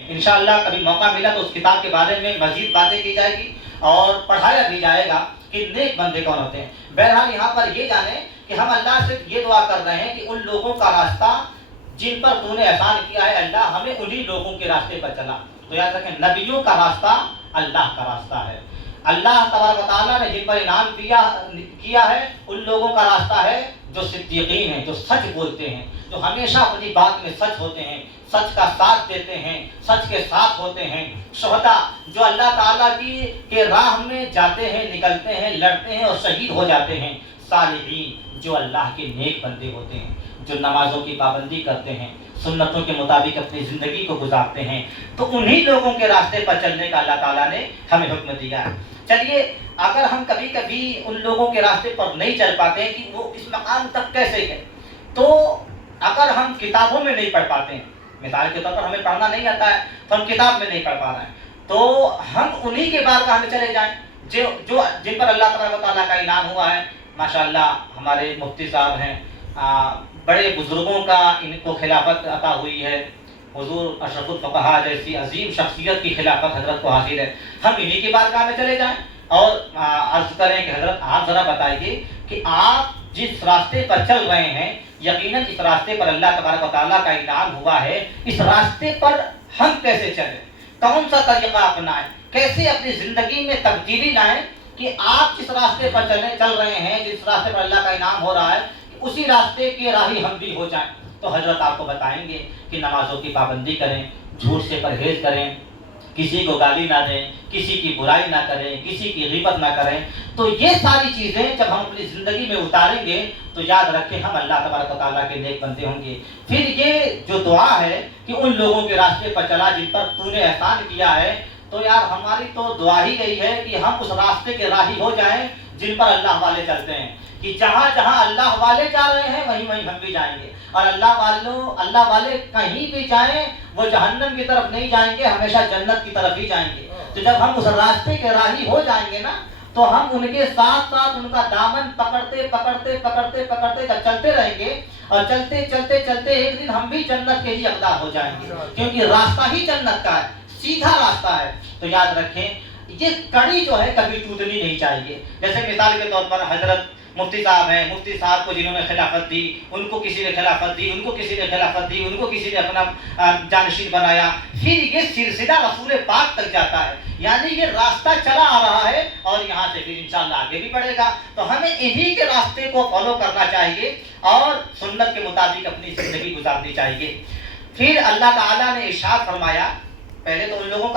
انشاءاللہ کبھی موقع ملا تو اس کتاب کے بارے میں مزید باتیں کی جائے گی اور پڑھایا بھی جائے گا کہ نیک بندے کون ہوتے ہیں۔ بہرحال یہاں پر یہ جانیں کہ ہم اللہ سے یہ دعا کر رہے ہیں کہ ان لوگوں کا راستہ جن پر تو نے احسان کیا ہے، اللہ ہمیں انہی لوگوں کے راستے پر چلا۔ تو یاد رکھیں، نبیوں کا راستہ اللہ کا راستہ ہے۔ اللہ تبارک و تعالیٰ نے جن پر انعام کیا ہے ان لوگوں کا راستہ ہے جو صدیقین ہیں، جو سچ بولتے ہیں، جو ہمیشہ اپنی بات میں سچ ہوتے ہیں، سچ کا ساتھ دیتے ہیں، سچ کے ساتھ ہوتے ہیں۔ شہداء جو اللہ تعالیٰ کے راہ میں جاتے ہیں، نکلتے ہیں، لڑتے ہیں اور شہید ہو جاتے ہیں۔ صالحین جو اللہ کے نیک بندے ہوتے ہیں، جو نمازوں کی پابندی کرتے ہیں، سنتوں کے مطابق اپنی زندگی کو گزارتے ہیں، تو انہی لوگوں کے راستے پر چلنے کا اللہ تعالیٰ نے ہمیں حکم دیا ہے۔ چلیے، اگر ہم کبھی کبھی ان لوگوں کے راستے پر نہیں چل پاتے کہ وہ اس مقام تک کیسے گئے، تو اگر ہم کتابوں میں نہیں پڑھ پاتے ہیں، مثال کے طور پر ہمیں پڑھنا نہیں آتا ہے تو ہم کتاب میں نہیں پڑھ پا رہے ہیں، تو ہم انہی کے بارگاہ میں چلے جائیں جو جن پر اللہ تبارک و تعالیٰ کا انعام ہوا ہے۔ ماشاءاللہ ہمارے مفتی صاحب ہیں، بڑے بزرگوں کا ان کو خلافت عطا ہوئی ہے، حضور اشرف الفقہاء جیسی عظیم شخصیت کی خلافت حضرت کو حاصل ہے۔ ہم انہی کی بارگاہ میں چلے جائیں اور عرض کریں کہ حضرت آپ ذرا بتائیے کہ آپ جس راستے پر چل رہے ہیں، یقیناً اس راستے پر اللہ تبارک و تعالیٰ کا انعام ہوا ہے، اس راستے پر ہم کیسے چلیں، کون سا طریقہ اپنائیں، کیسے اپنی زندگی میں تبدیلی لائیں کہ آپ جس راستے پر چل رہے ہیں، جس راستے پر اللہ کا انعام ہو رہا ہے، اسی راستے کے راہی ہم بھی ہو جائیں۔ تو حضرت آپ کو بتائیں گے کہ نمازوں کی پابندی کریں، جھوٹ سے پرہیز کریں، کسی کو گالی نہ دیں، کسی کی برائی نہ کریں، کسی کی غیبت نہ کریں۔ تو یہ ساری چیزیں جب ہم اپنی زندگی میں اتاریں گے تو یاد رکھیں ہم اللہ تبارک و تعالیٰ کے نیک بندے ہوں گے۔ پھر یہ جو دعا ہے کہ ان لوگوں کے راستے پر چلا جن پر تو نے احسان کیا ہے، تو یار ہماری تو دعا ہی یہی ہے کہ ہم اس راستے کے راہی ہو جائیں جن پر اللہ والے چلتے ہیں، کہ جہاں جہاں اللہ والے جا رہے ہیں وہیں وہیں ہم بھی جائیں گے، اور اللہ والے کہیں بھی جائیں وہ جہنم کی طرف نہیں جائیں گے، ہمیشہ جنت کی طرف ہی جائیں گے۔ تو جب ہم اس راستے کے راہی ہو جائیں گے نا، تو ہم ان کے ساتھ ساتھ ان کا دامن پکڑتے پکڑتے پکڑتے پکڑتے جب چلتے رہیں گے، اور چلتے چلتے چلتے ایک دن ہم بھی جنت کے ہی حقدار ہو جائیں گے، کیونکہ راستہ ہی جنت کا ہے، سیدھا راستہ ہے۔ تو یاد رکھیں یہ کڑی جو ہے کبھی ٹوٹنی نہیں چاہیے۔ جیسے مثال کے طور پر حضرت مفتی صاحب ہیں، مفتی صاحب کو جنہوں نے خلافت دی، ان کو کسی نے خلافت دی، ان کو کسی نے خلافت دی، ان کو کسی نے اپنا جانشین بنایا، پھر یہ سلسلہ رسول پاک تک جاتا ہے، یعنی یہ راستہ چلا آ رہا ہے اور یہاں سے پھر انشاءاللہ آگے بھی بڑھے گا۔ تو ہمیں انہی کے راستے کو فالو کرنا چاہیے اور سنت کے مطابق اپنی زندگی گزارنی چاہیے۔ پھر اللہ تعالیٰ نے ارشاد فرمایا، پہلے تو ان لوگوں کا